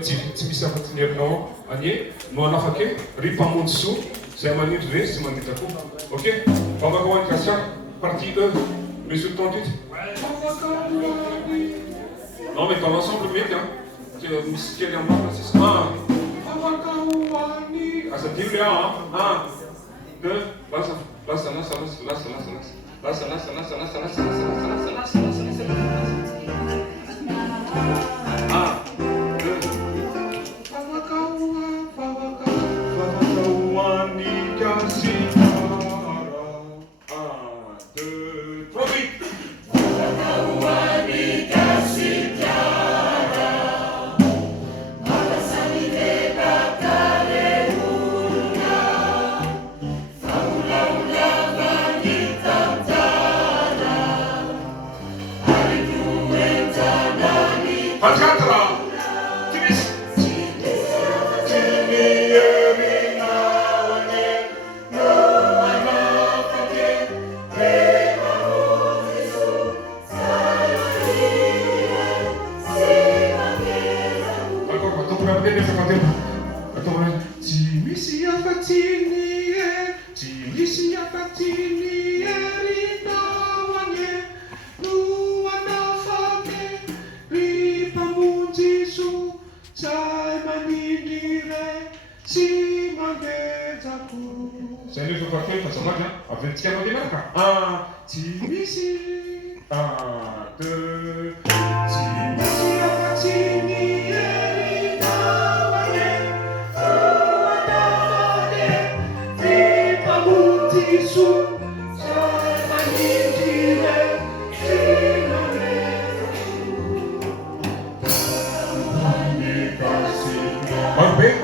Tsy misy afa-tsy herinao anie no anafake ry mpamonjy soa zay manindry resy sy mandritra koa. Ok, afaka hoan'ny Gassia, partie E, monsieur le tonduite. Non mais dans l'ensemble mety misy kely amina c'est ça. Afaka hoan'ny asa dimy le un, deux, lasa, lasa, lasa, lasa, lasa, lasa, lasa, lasa, lasa, lasa, lasa, lasa, lasa, lasa, lasa, lasa. C'est un autre parfait, ça va bien. Avec ce qu'il y a dans les mains. Un, Timisi. Un, deux. Timisi, Afatini, Erina, Wane. Ouanafane. Vipa Mutisu. Samanindire. Sinane. Anikasi. Parfait.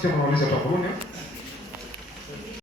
Siamo alla Lisa Paponia.